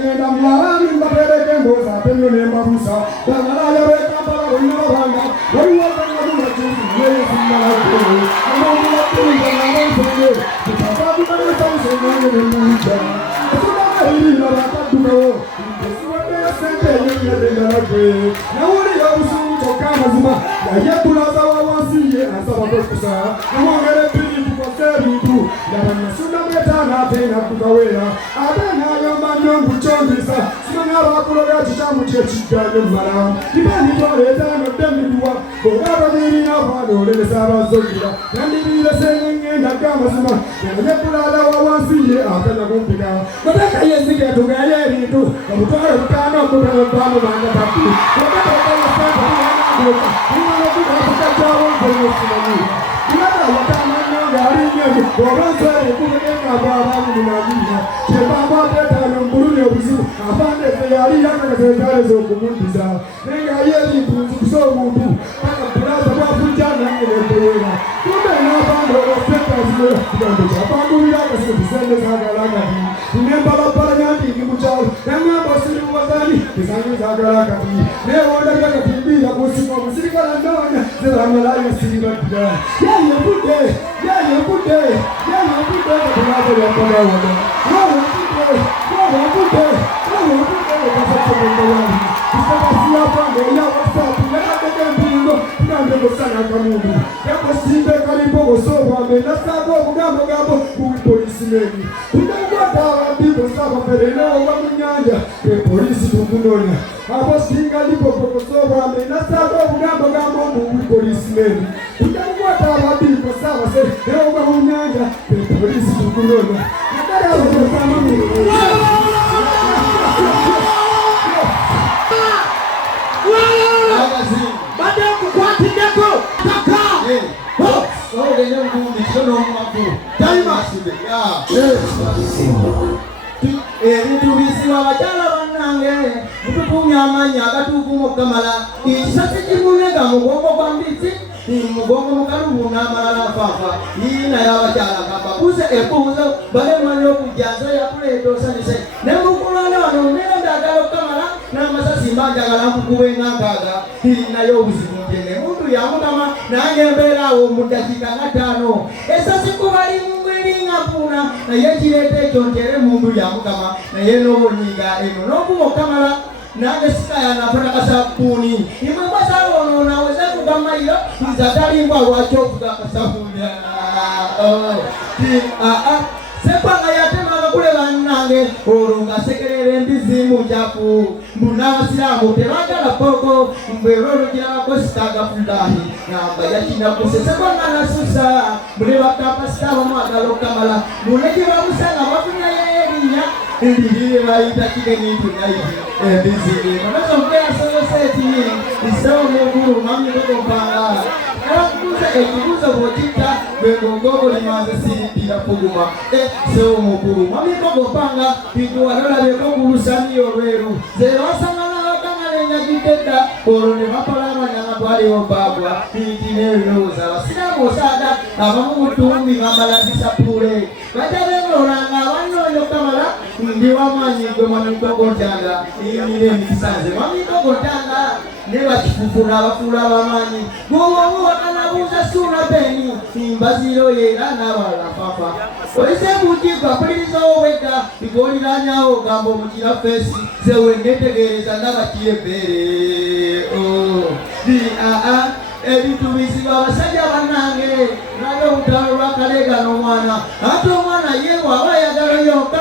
ngenda mwami mbapereke mboza penyo nembabusa dangala yabe kampala wanyabanga waliwakanga munachuzi mwezi mmalakuru amamula kulinda ngamonsenge kutabadukanesa usengane nemuja asudanga hili nabakadukawo esiwaddeya sente enyonyadengalagwe nawulira busungu kyokka amazima yayetulaza wawansiye asaba kwekusa namwongere piritu kwasebitu yabanyasundamwetaana ate nakukawera ate nayamba nyongu kyondisa simanya abakuloga kikyamu kyekijjanye mmala ibenitwaleetaano ddemituwa obaababirina abaana olemesa abazogira nandibire sengengenda gamazima yayetulaza wawansiye akanya kumpika bateka yenzige tugaye ebintu obutwale butaano okutalobaano bangatatu Ebitubisiwa bajala bannange mutukumya amanya agatuufu mukamala ekisasi kimunega mugongo gwa mbisi mugongo mukalubu n'amalala afaafa yiina y'abakyala kababuze ebuuzo balemwali okujjanza yakuleeta osanyuse ne mukulwana wano mbeera ndagala okukamala n'amasasi mbanjagala nkukuba eŋŋankaaga naye obuzibu ntene muntu yamutama nange mbeera awo mu ddakiika nga 5 esasi kubalimu ngapuna na yekireeta ekyo ntere mundu yamukama naye n'obonyiga eno n'okuba okamala nange sikaya nafuna kasabuni imwe mwasawonona weze kugamayiro nzatalimbwa lwaki okuga kasabuni sekwanga yatemaga kule bannange olwo nga sekerera embizimu njafu munabasiramu tebagala poko mbwera olugirabako sitagafulahi namba yakinakuse sekwanga nasusa muli bakapasita bamwagala okukamala muleke bamusanga bafunyayo erinnya lirire bayita kigenintu naiti embizimu manazo mpeyasoloseti isewo mugulu mamikokompanga ekibuzo bwokita bwengongogo limanze sirimpira kuguma sewo mukulu mamikogopanga bituwalolabeko kulusaniyo olweru zero wasangana bakangalenyagiddedda olwo ne bakola amanyanga twaliwo bagwa ntineebirowoza abasiraamu osaaga abamu mutumbi bambalagisa pule batabengolanga abanooyo kamala ndi wamanyi gwe mamikogontanga iyimire emikisanze mamikogontanga ne bakifufuna abafuula abamanyi gwowomu bakanabuuza suuna beni mbaziro yera n'abalala papa olisebukigwa kulirizawo wedda bigoliranyawo ogamba omukira fesi zewe netegereza ndabakira ebbeere ebintu bizibwa abasajja bannange naye olutalo lwakaleega n'omwana ate omwana ye waba ayagala yonka